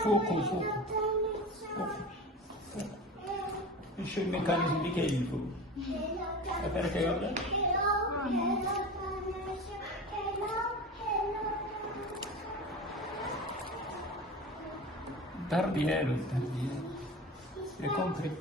Fuoco, fuoco, fuoco, fuoco. C'è il meccanismo di chimico. E perché guarda? Tardiero, tardiero. E compri?